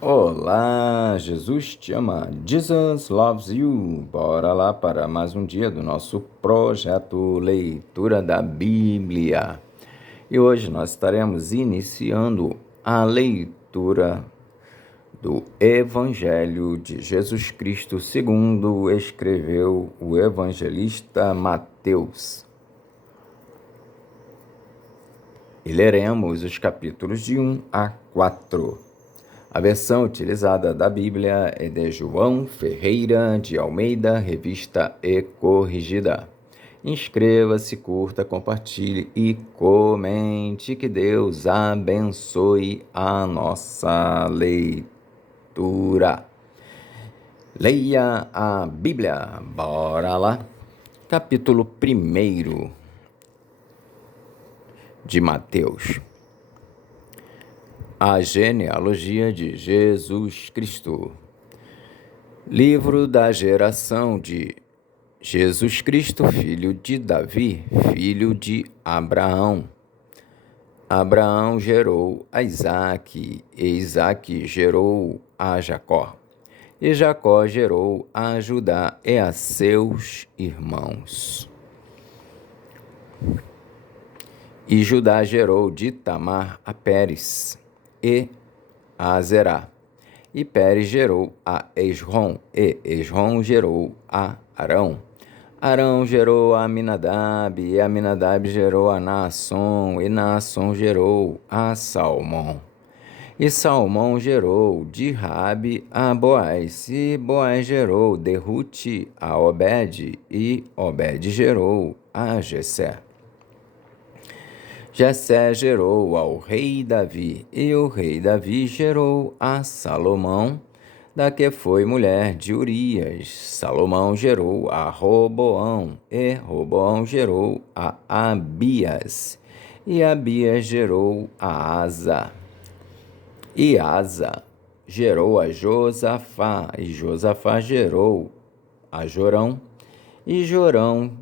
Olá, Jesus te ama. Jesus loves you. Bora lá para mais um dia do nosso projeto Leitura da Bíblia. E hoje nós estaremos iniciando a leitura do Evangelho de Jesus Cristo segundo escreveu o evangelista Mateus. E leremos os capítulos de 1 a 4. A versão utilizada da Bíblia é de João Ferreira de Almeida, revista e corrigida. Inscreva-se, curta, compartilhe e comente. Que Deus abençoe a nossa leitura. Leia a Bíblia. Bora lá. Capítulo 1 de Mateus. A genealogia de Jesus Cristo. Livro da geração de Jesus Cristo, filho de Davi, filho de Abraão. Abraão gerou a Isaque, e Isaque gerou a Jacó. E Jacó gerou a Judá e a seus irmãos. E Judá gerou de Tamar a Pérez e a Zerá. E Pérez gerou a Esrom, e Esrom gerou a Arão. Arão gerou a Aminadab, e Aminadab gerou a Naasson, e Naasson gerou a Salmão. E Salmão gerou de Rabi a Boaz, e Boaz gerou de Rute a Obed, e Obed gerou a Jessé. Jessé gerou ao rei Davi, e o rei Davi gerou a Salomão, da que foi mulher de Urias. Salomão gerou a Roboão, e Roboão gerou a Abias, e Abias gerou a Asa. E Asa gerou a Josafá, e Josafá gerou a Jorão, e Jorão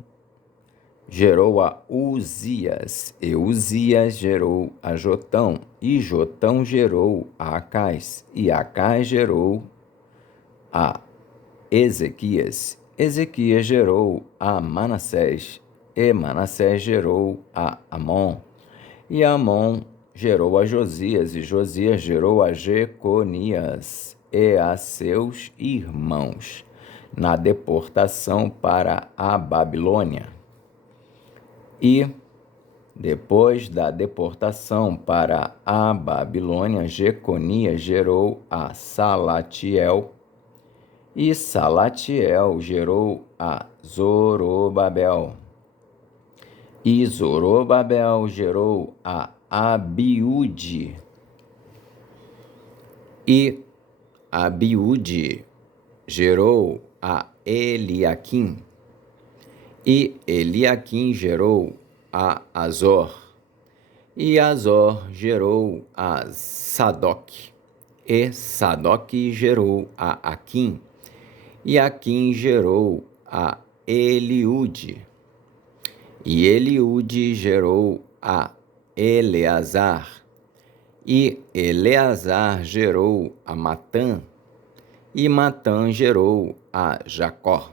gerou a Uzias, e Uzias gerou a Jotão, e Jotão gerou a Acás, e Acás gerou a Ezequias. Ezequias gerou a Manassés, e Manassés gerou a Amon, e Amon gerou a Josias, e Josias gerou a Jeconias e a seus irmãos, na deportação para a Babilônia. E, depois da deportação para a Babilônia, Jeconias gerou a Salatiel, e Salatiel gerou a Zorobabel, e Zorobabel gerou a Abiúde, e Abiúde gerou a Eliaquim, e Eliaquim gerou a Azor, e Azor gerou a Sadoc, e Sadoc gerou a Aquim, e Aquim gerou a Eliúde, e Eliúde gerou a Eleazar, e Eleazar gerou a Matã, e Matã gerou a Jacó.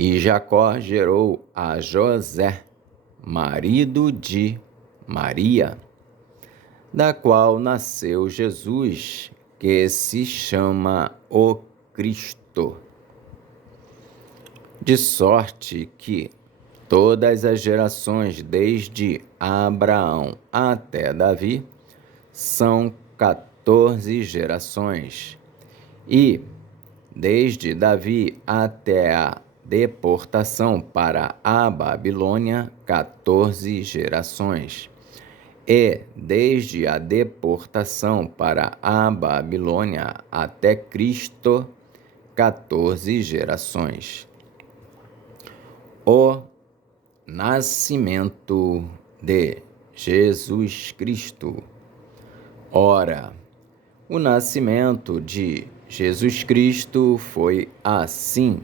E Jacó gerou a José, marido de Maria, da qual nasceu Jesus, que se chama o Cristo. De sorte que todas as gerações, desde Abraão até Davi, são 14 gerações, e desde Davi até a deportação para a Babilônia, 14 gerações, e desde a deportação para a Babilônia até Cristo, 14 gerações. O nascimento de Jesus Cristo. Ora, o nascimento de Jesus Cristo foi assim: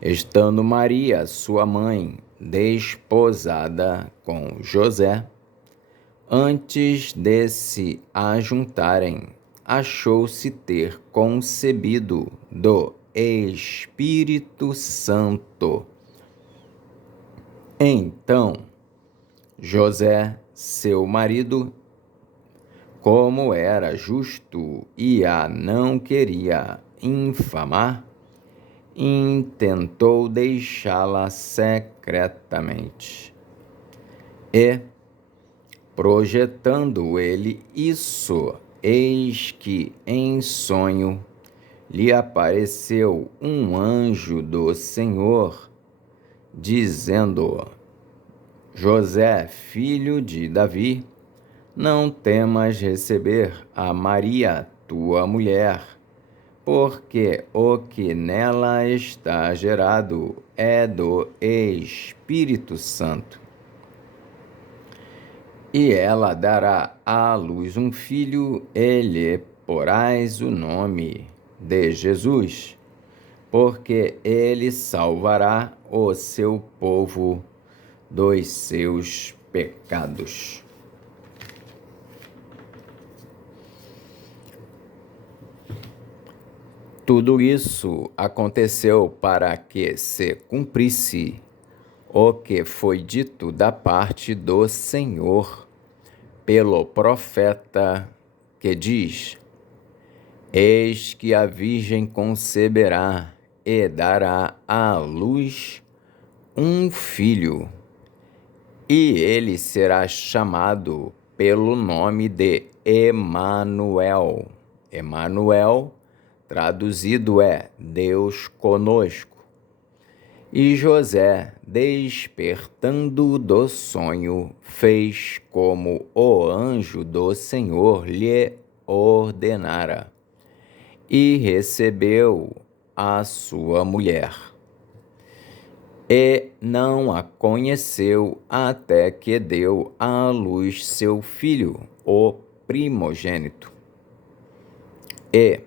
estando Maria, sua mãe, desposada com José, antes de se ajuntarem, achou-se ter concebido do Espírito Santo. Então, José, seu marido, como era justo e a não queria infamar, intentou deixá-la secretamente. E, projetando ele isso, eis que em sonho lhe apareceu um anjo do Senhor, dizendo: José, filho de Davi, não temas receber a Maria, tua mulher, porque o que nela está gerado é do Espírito Santo. E ela dará à luz um filho, e lhe porás o nome de Jesus, porque ele salvará o seu povo dos seus pecados. Tudo isso aconteceu para que se cumprisse o que foi dito da parte do Senhor pelo profeta, que diz: Eis que a virgem conceberá e dará à luz um filho, e ele será chamado pelo nome de Emanuel. Emanuel, traduzido é Deus conosco. E José, despertando do sonho, fez como o anjo do Senhor lhe ordenara, e recebeu a sua mulher. E não a conheceu até que deu à luz seu filho, o primogênito. E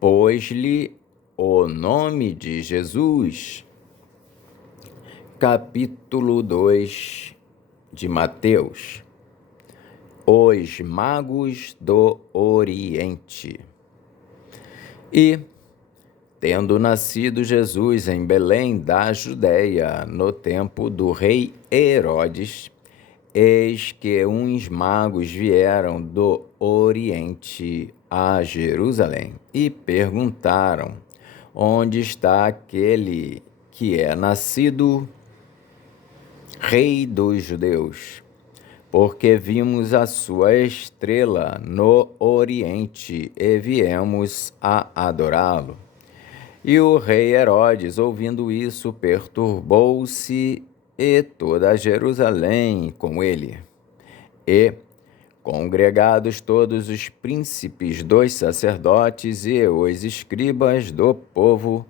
pôs-lhe o nome de Jesus. Capítulo 2 de Mateus. Os magos do Oriente. E, tendo nascido Jesus em Belém da Judéia, no tempo do rei Herodes, eis que uns magos vieram do Oriente a Jerusalém e perguntaram: onde está aquele que é nascido Rei dos Judeus? Porque vimos a sua estrela no Oriente e viemos a adorá-lo. E o rei Herodes, ouvindo isso, perturbou-se, e toda Jerusalém com ele. E, congregados todos os príncipes dos sacerdotes e os escribas do povo,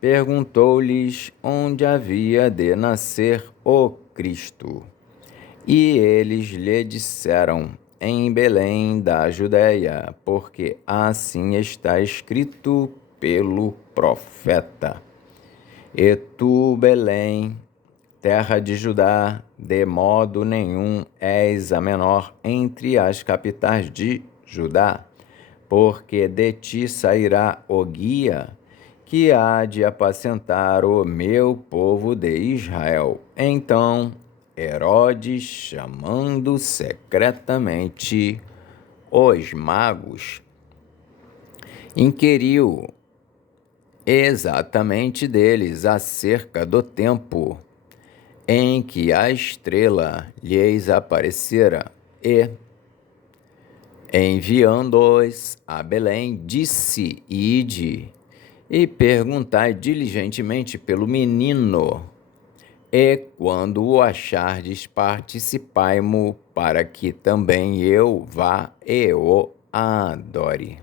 perguntou-lhes onde havia de nascer o Cristo. E eles lhe disseram: em Belém da Judéia, porque assim está escrito pelo profeta: E tu, Belém, terra de Judá, de modo nenhum és a menor entre as capitais de Judá, porque de ti sairá o guia que há de apacentar o meu povo de Israel. Então Herodes, chamando secretamente os magos, inquiriu exatamente deles acerca do tempo em que a estrela lhes aparecera, e, enviando-os a Belém, disse: Ide e perguntai diligentemente pelo menino, e quando o achardes, participai-mo, para que também eu vá e o adore.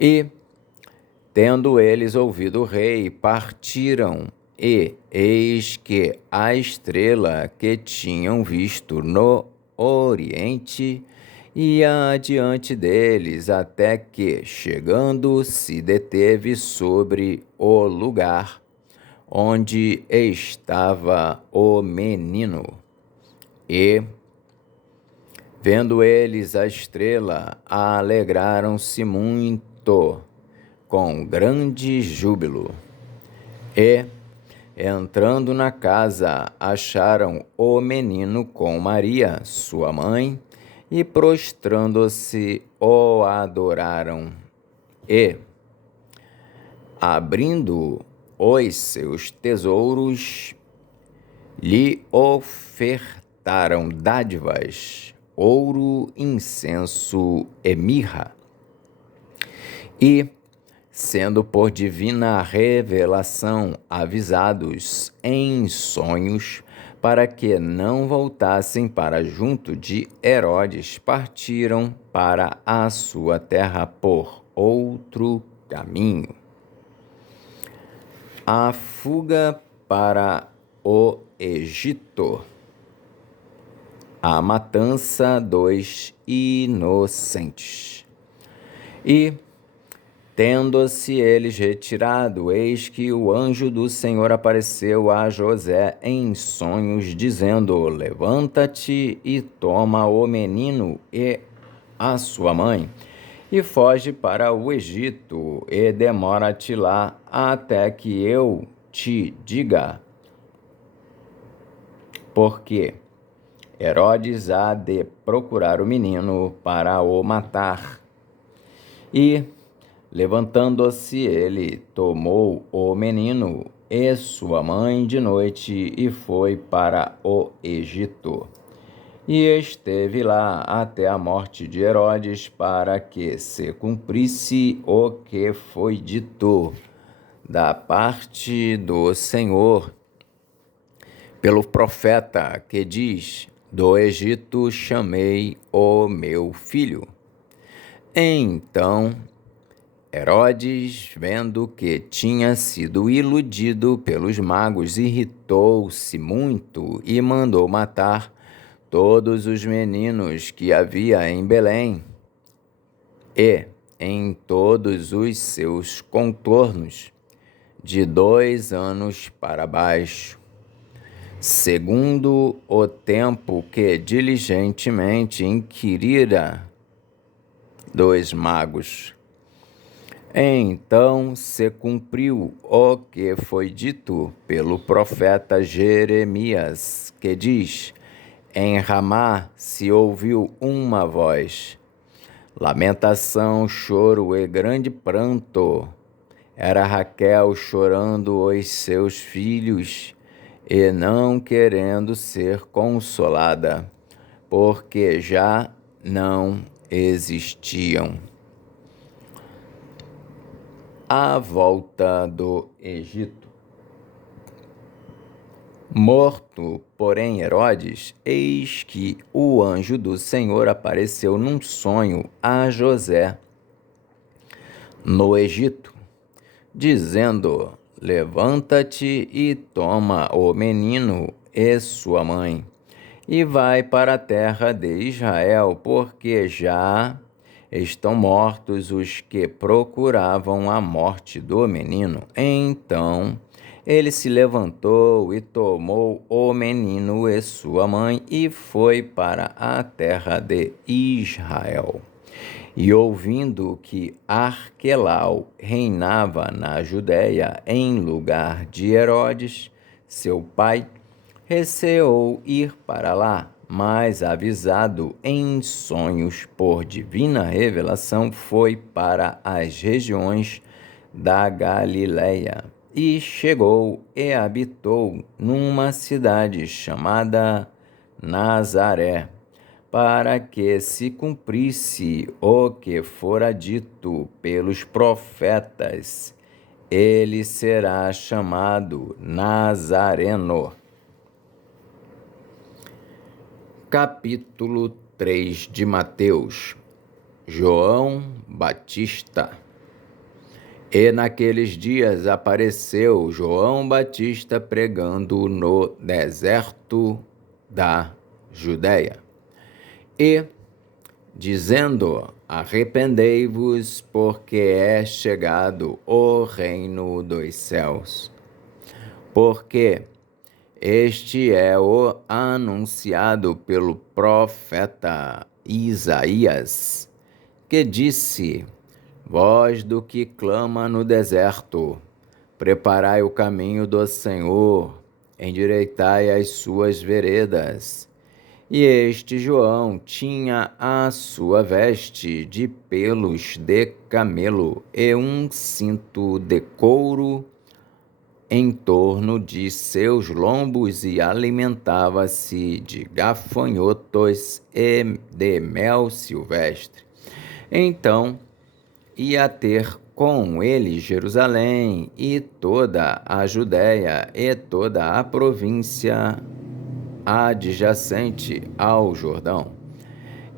E, tendo eles ouvido o rei, partiram, e eis que a estrela que tinham visto no Oriente ia adiante deles, até que, chegando, se deteve sobre o lugar onde estava o menino. E, Vendo eles a estrela, alegraram-se muito, com grande júbilo. E, entrando na casa, acharam o menino com Maria, sua mãe, e prostrando-se, o adoraram. E, abrindo os seus tesouros, lhe ofertaram dádivas, ouro, incenso e mirra. E, sendo por divina revelação avisados em sonhos, para que não voltassem para junto de Herodes, partiram para a sua terra por outro caminho. A fuga para o Egito. A matança dos inocentes. E, tendo-se eles retirado, eis que o anjo do Senhor apareceu a José em sonhos, dizendo: Levanta-te e toma o menino e a sua mãe, e foge para o Egito, e demora-te lá até que eu te diga. Porque Herodes há de procurar o menino para o matar. E, levantando-se ele, tomou o menino e sua mãe de noite e foi para o Egito. E esteve lá até a morte de Herodes, para que se cumprisse o que foi dito da parte do Senhor pelo profeta, que diz: Do Egito chamei o meu filho. Então Herodes, vendo que tinha sido iludido pelos magos, irritou-se muito e mandou matar todos os meninos que havia em Belém e em todos os seus contornos, de 2 anos para baixo, segundo o tempo que diligentemente inquirira dos magos. Então se cumpriu o que foi dito pelo profeta Jeremias, que diz: Em Ramá se ouviu uma voz, lamentação, choro e grande pranto. Era Raquel chorando os seus filhos e não querendo ser consolada, porque já não existiam. A volta do Egito. Morto, porém, Herodes, eis que o anjo do Senhor apareceu num sonho a José no Egito, dizendo: Levanta-te e toma o menino e sua mãe, e vai para a terra de Israel, porque já estão mortos os que procuravam a morte do menino. Então ele se levantou e tomou o menino e sua mãe e foi para a terra de Israel. E ouvindo que Arquelau reinava na Judéia em lugar de Herodes, seu pai, receou ir para lá, mas avisado em sonhos por divina revelação, foi para as regiões da Galiléia e chegou e habitou numa cidade chamada Nazaré, para que se cumprisse o que fora dito pelos profetas: ele será chamado Nazareno. Capítulo 3 de Mateus. João Batista. E naqueles dias apareceu João Batista pregando no deserto da Judéia e dizendo: Arrependei-vos, porque é chegado o reino dos céus. Porque este é o anunciado pelo profeta. Isaías, que disse: Voz do que clama no deserto, preparai o caminho do Senhor, endireitai as suas veredas. E este João tinha a sua veste de pelos de camelo e um cinto de couro em torno de seus lombos e alimentava-se de gafanhotos e de mel silvestre. Então ia ter com ele Jerusalém e toda a Judéia e toda a província adjacente ao Jordão,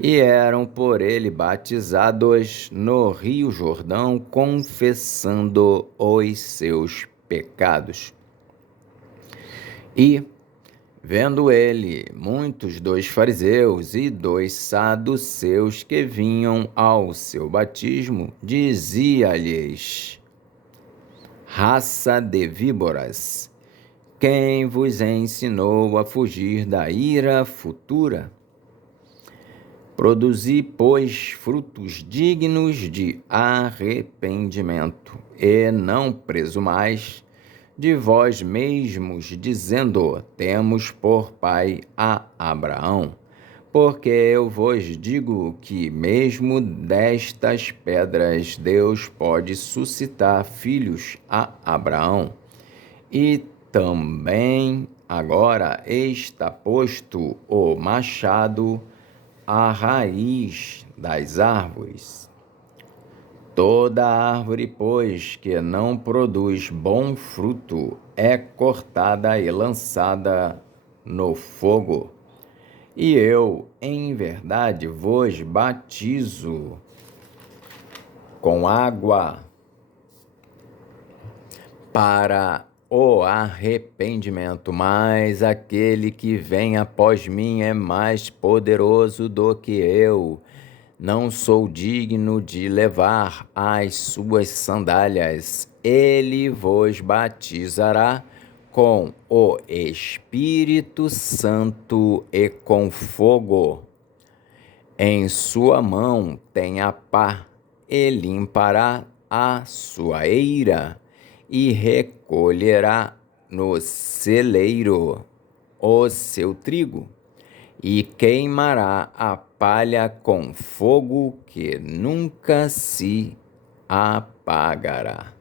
e eram por ele batizados no rio Jordão, confessando os seus pecados. E, vendo ele muitos dos fariseus e dos saduceus que vinham ao seu batismo, dizia-lhes: Raça de víboras, quem vos ensinou a fugir da ira futura? Produzi, pois, frutos dignos de arrependimento, e não presumais de vós mesmos, dizendo: temos por pai a Abraão. Porque eu vos digo que mesmo destas pedras Deus pode suscitar filhos a Abraão. E também agora está posto o machado à raiz das árvores. Toda árvore, pois, que não produz bom fruto, é cortada e lançada no fogo. E eu, em verdade, vos batizo com água para o arrependimento, mas aquele que vem após mim é mais poderoso do que eu. Não sou digno de levar as suas sandálias. Ele vos batizará com o Espírito Santo e com fogo. Em sua mão tem a pá, e limpará a sua eira, e recolherá no celeiro o seu trigo, e queimará a palha com fogo que nunca se apagará.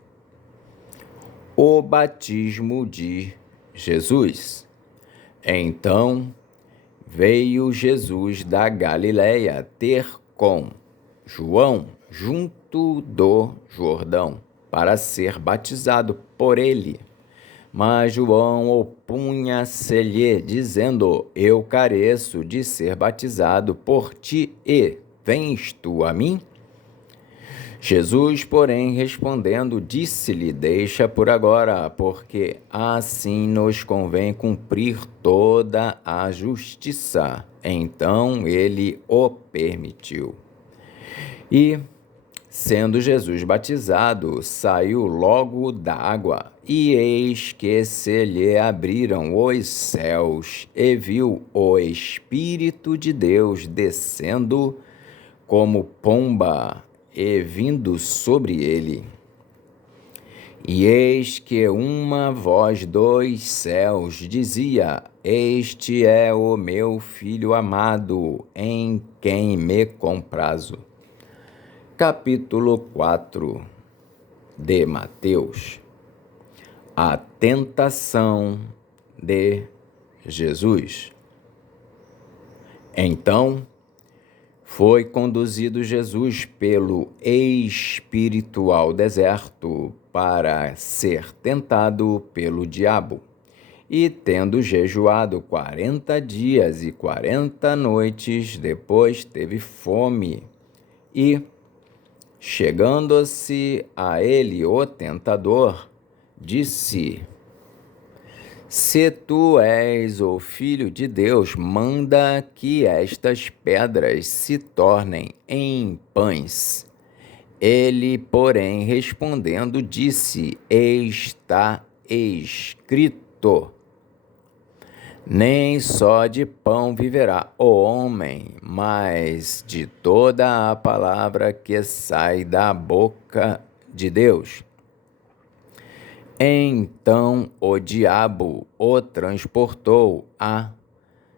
O batismo de Jesus. Então veio Jesus da Galiléia ter com João junto do Jordão, para ser batizado por ele. Mas João opunha-se-lhe, dizendo: Eu careço de ser batizado por ti, e vens tu a mim? Jesus, porém, respondendo, disse-lhe: Deixa por agora, porque assim nos convém cumprir toda a justiça. Então ele o permitiu. E, sendo Jesus batizado, saiu logo da água, e eis que se lhe abriram os céus, e viu o Espírito de Deus descendo como pomba e vindo sobre ele. E eis que uma voz dos céus dizia: Este é o meu Filho amado, em quem me comprazo. Capítulo 4 de Mateus. A tentação de Jesus. Então foi conduzido Jesus pelo Espírito ao deserto para ser tentado pelo diabo. E tendo jejuado 40 dias e 40 noites, depois teve fome. E, chegando-se a ele o tentador, disse: Se tu és o Filho de Deus, manda que estas pedras se tornem em pães. Ele, porém, respondendo, disse: Está escrito: Nem só de pão viverá o homem, mas de toda a palavra que sai da boca de Deus. Então o diabo o transportou à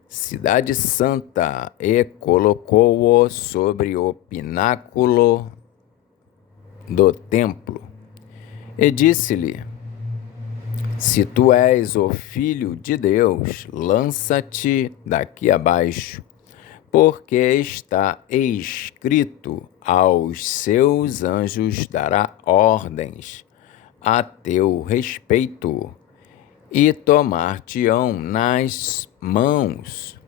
cidade santa e colocou-o sobre o pináculo do templo. E disse-lhe: Se tu és o filho de Deus, lança-te daqui abaixo, porque está escrito: aos seus anjos dará ordens a teu respeito, e tomar-te-ão nas mãos,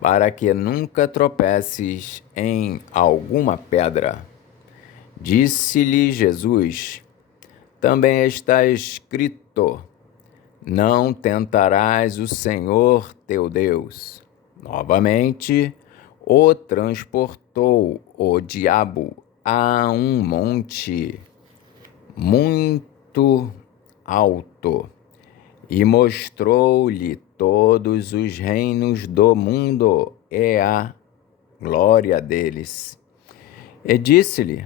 para que nunca tropeces em alguma pedra. Disse-lhe Jesus: Também está escrito: Não tentarás o Senhor teu Deus. Novamente, o transportou o diabo a um monte muito alto e mostrou-lhe todos os reinos do mundo e a glória deles. E disse-lhe: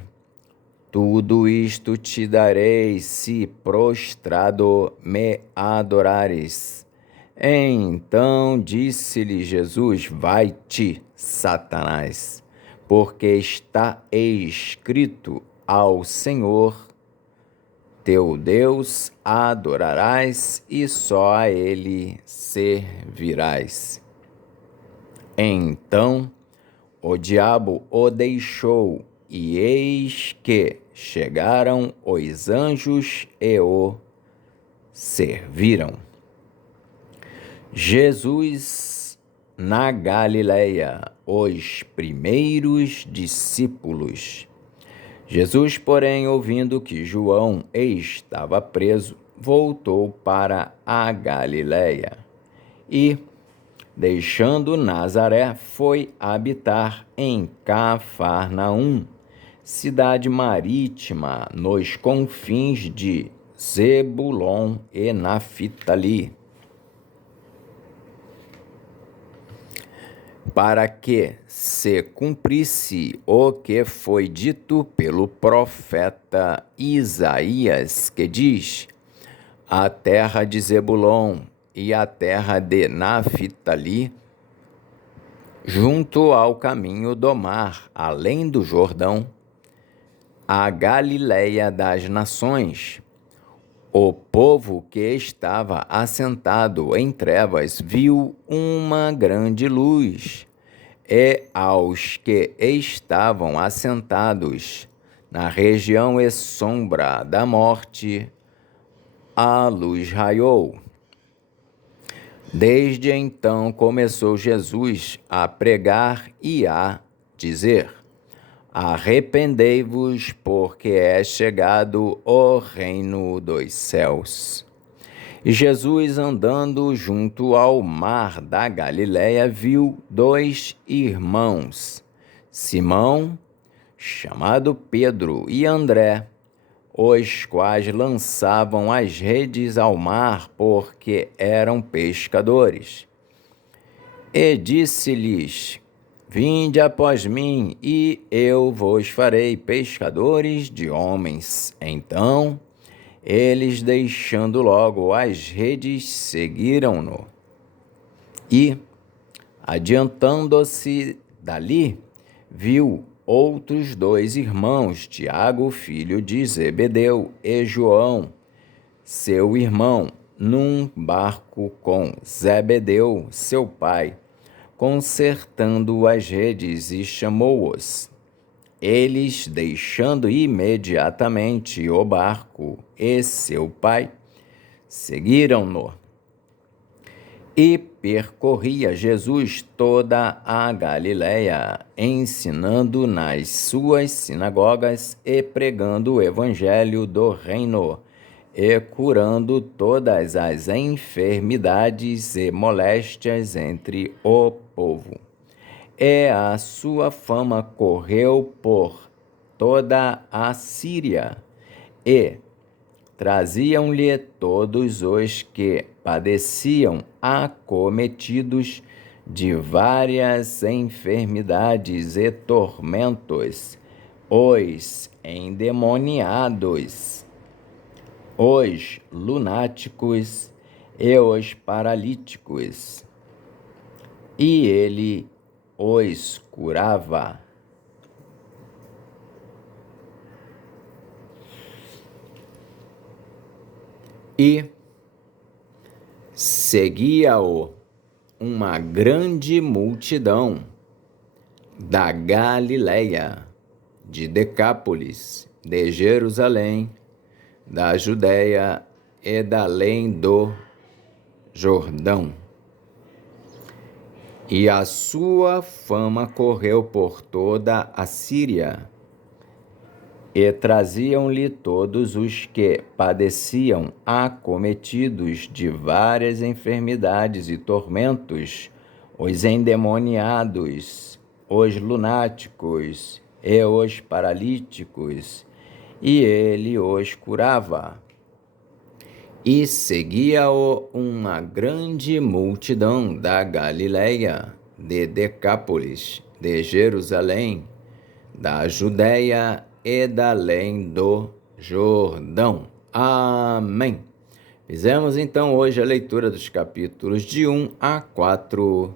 Tudo isto te darei se prostrado me adorares. Então disse-lhe Jesus: Vai-te, Satanás, porque está escrito: Ao Senhor teu Deus adorarás e só a ele servirás. Então o diabo o deixou, e eis que chegaram os anjos e o serviram. Jesus na Galileia, os primeiros discípulos. Jesus, porém, ouvindo que João estava preso, voltou para a Galileia e, deixando Nazaré, foi habitar em Cafarnaum, cidade marítima, nos confins de Zebulon e Naftali, para que se cumprisse o que foi dito pelo profeta Isaías, que diz: A terra de Zebulon e a terra de Naftali, junto ao caminho do mar, além do Jordão, a Galileia das nações. O povo que estava assentado em trevas viu uma grande luz, e aos que estavam assentados na região e sombra da morte, a luz raiou. Desde então começou Jesus a pregar e a dizer: Arrependei-vos, porque é chegado o reino dos céus. E Jesus, andando junto ao mar da Galileia, viu dois irmãos, Simão, chamado Pedro, e André, os quais lançavam as redes ao mar, porque eram pescadores. E disse-lhes: Vinde após mim, e eu vos farei pescadores de homens. Então, eles, deixando logo as redes, seguiram-no. E, adiantando-se dali, viu outros dois irmãos, Tiago, filho de Zebedeu, e João, seu irmão, num barco com Zebedeu, seu pai, consertando as redes, e chamou-os. Eles, deixando imediatamente o barco e seu pai, seguiram-no. E percorria Jesus toda a Galileia, ensinando nas suas sinagogas e pregando o evangelho do reino, e curando todas as enfermidades e moléstias entre o povo. E a sua fama correu por toda a Síria, e traziam-lhe todos os que padeciam acometidos de várias enfermidades e tormentos, os endemoniados, os lunáticos e os paralíticos, e ele os curava. E seguia-o uma grande multidão da Galiléia, de Decápolis, de Jerusalém, da Judéia e da além do Jordão. E a sua fama correu por toda a Síria, e traziam-lhe todos os que padeciam acometidos de várias enfermidades e tormentos, os endemoniados, os lunáticos e os paralíticos, e ele os curava. E seguia-o uma grande multidão da Galiléia, de Decápolis, de Jerusalém, da Judéia e da além do Jordão. Amém. Fizemos então hoje a leitura dos capítulos de 1 a 4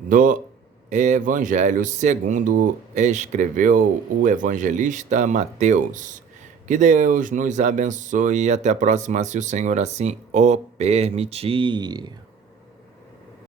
do Evangelho segundo escreveu o evangelista Mateus. Que Deus nos abençoe e até a próxima, se o Senhor assim o permitir.